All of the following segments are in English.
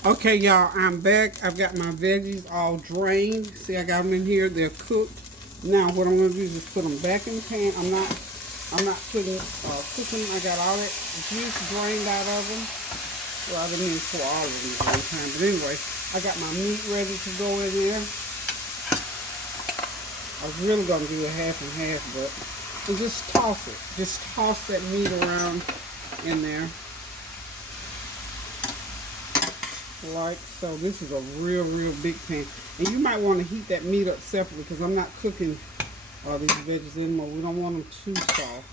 Okay, y'all, I'm back. I've got my veggies all drained. See, I got them in here. They're cooked. Now, what I'm going to do is just put them back in the pan. I'm not putting cooking. I got all that juice drained out of them. Well, I didn't even pour all of them at one time. But anyway, I got my meat ready to go in there. I was really going to do a half and half, but and just toss it. Just toss that meat around in there. Like so. This is a real big pan, and you might want to heat that meat up separately because I'm not cooking these veggies anymore. We don't want them too soft.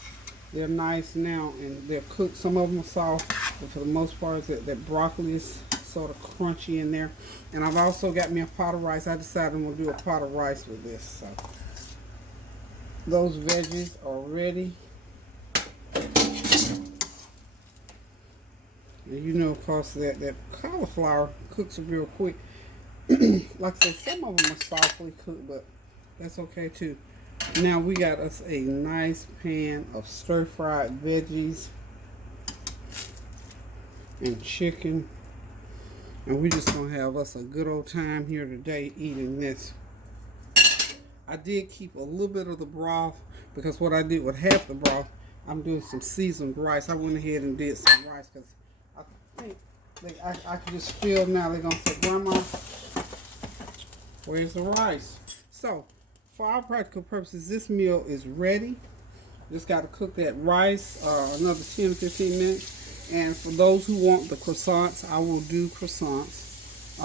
They're nice now and they're cooked. Some of them are soft, but for the most part that broccoli is sort of crunchy in there. And I've also got me a pot of rice. I decided I'm going to do a pot of rice with this. So those veggies are ready. And you know, of course, that cauliflower cooks real quick. Like I said, some of them are softly cooked, but that's okay too. Now we got us a nice pan of stir-fried veggies and chicken. And we're just going to have us a good old time here today eating this. I did keep a little bit of the broth because what I did with half the broth, I'm doing some seasoned rice. I went ahead and did some rice because I think I can just feel now they're going to say, Grandma, where's the rice? So, for our practical purposes, this meal is ready. Just got to cook that rice another 10 to 15 minutes. And for those who want the croissants, I will do croissants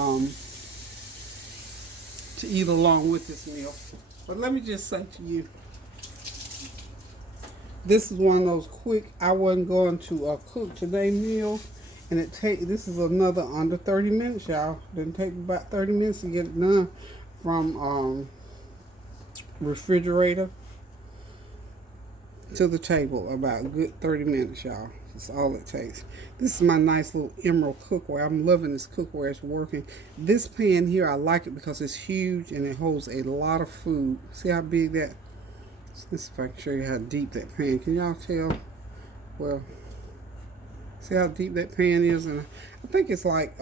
to eat along with this meal. But let me just say to you, this is one of those quick, I wasn't going to cook today meals. And this is another under 30 minutes, y'all. Didn't take about 30 minutes to get it done from refrigerator to the table. About a good 30 minutes, y'all. That's all it takes. This is my nice little emerald cookware. I'm loving this cookware. It's working. This pan here, I like it because it's huge and it holds a lot of food. See how big that? Let's see if I can show you how deep that pan. Can y'all tell? Well, see how deep that pan is? And I think it's like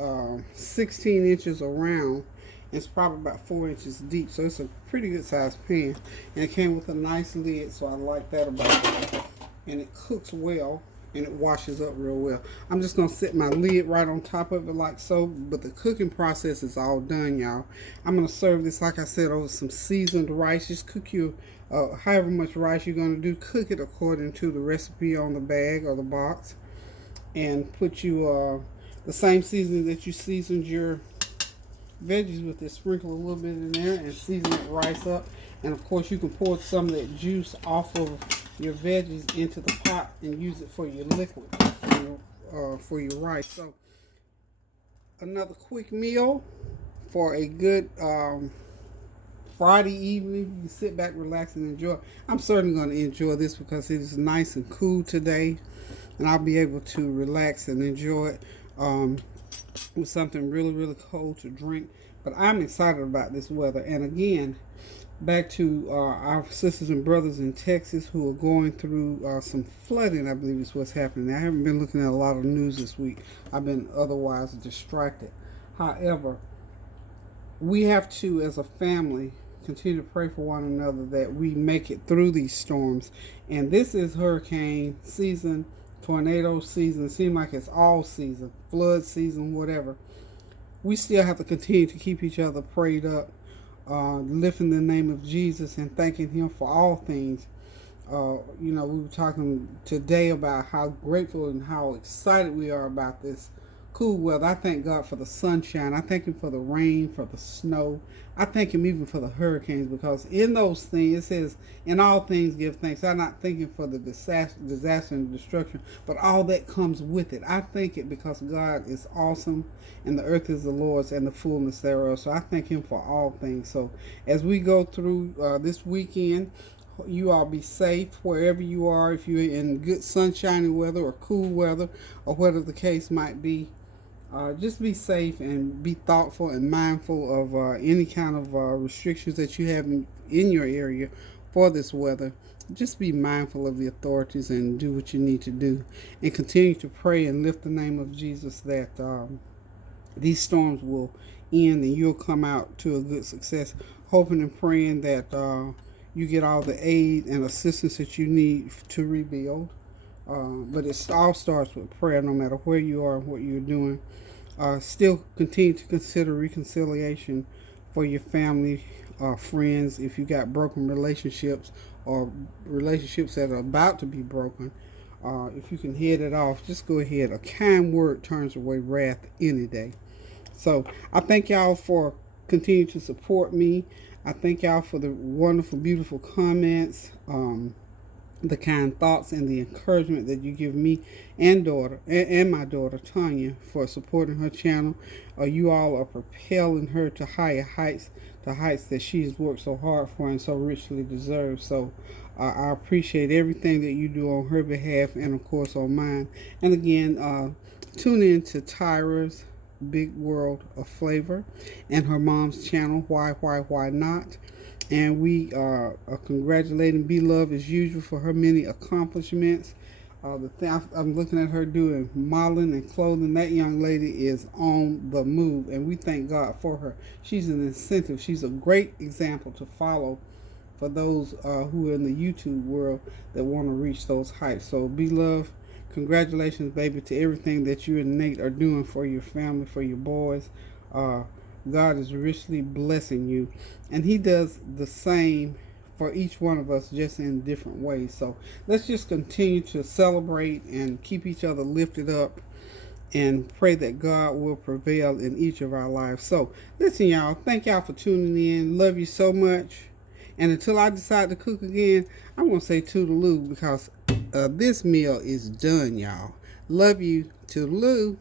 16 inches around. It's probably about 4 inches deep. So it's a pretty good sized pan. And it came with a nice lid, so I like that about it. And it cooks well. And it washes up real well. I'm just going to set my lid right on top of it like so. But the cooking process is all done, y'all. I'm going to serve this, like I said, over some seasoned rice. Just cook your, however much rice you're going to do. Cook it according to the recipe on the bag or the box. And put you the same seasoning that you seasoned your veggies with. This sprinkle a little bit in there and season that rice up. And of course you can pour some of that juice off of your veggies into the pot and use it for your liquid for your rice. So another quick meal for a good Friday evening. You can sit back, relax, and enjoy. I'm certainly going to enjoy this because it is nice and cool today, and I'll be able to relax and enjoy it with something really cold to drink. But I'm excited about this weather. And again, back to our sisters and brothers in Texas who are going through some flooding, I believe is what's happening. I haven't been looking at a lot of news this week. I've been otherwise distracted. However, we have to, as a family, continue to pray for one another that we make it through these storms. And this is hurricane season, tornado season. It seems like it's all season, flood season, whatever. We still have to continue to keep each other prayed up. Lifting the name of Jesus and thanking Him for all things. We were talking today about how grateful and how excited we are about this cool weather. I thank God for the sunshine. I thank Him for the rain, for the snow. I thank Him even for the hurricanes, because in those things, it says, in all things give thanks. I'm not thanking for the disaster and destruction, but all that comes with it. I thank it because God is awesome and the earth is the Lord's and the fullness thereof. So I thank Him for all things. So as we go through this weekend, you all be safe wherever you are. If you're in good sunshiny weather or cool weather or whatever the case might be, just be safe and be thoughtful and mindful of any kind of restrictions that you have in your area for this weather. Just be mindful of the authorities and do what you need to do, and continue to pray and lift the name of Jesus that these storms will end and you'll come out to a good success. Hoping and praying that you get all the aid and assistance that you need to rebuild. But it all starts with prayer, no matter where you are and what you're doing. Still continue to consider reconciliation for your family, friends. If you got broken relationships or relationships that are about to be broken, if you can head it off, just go ahead. A kind word turns away wrath any day. So I thank y'all for continuing to support me. I thank y'all for the wonderful, beautiful comments, the kind thoughts, and the encouragement that you give me and my daughter Tanya for supporting her channel. You all are propelling her to higher heights, the heights that she's worked so hard for and so richly deserves. So I appreciate everything that you do on her behalf and of course on mine. And again, tune in to Tyra's Big World of Flavor and her mom's channel, Why Not. And we are congratulating B-Love as usual for her many accomplishments. I'm looking at her doing modeling and clothing. That young lady is on the move, and we thank God for her. She's an incentive. She's a great example to follow for those who are in the YouTube world that want to reach those heights. So B-Love, congratulations, baby, to everything that you and Nate are doing for your family, for your boys. God is richly blessing you, and He does the same for each one of us, just in different ways. So let's just continue to celebrate and keep each other lifted up and pray that God will prevail in each of our lives. So listen, y'all, thank y'all for tuning in. Love you so much. And until I decide to cook again, I'm going to say toodaloo, because this meal is done, y'all. Love you. Toodaloo.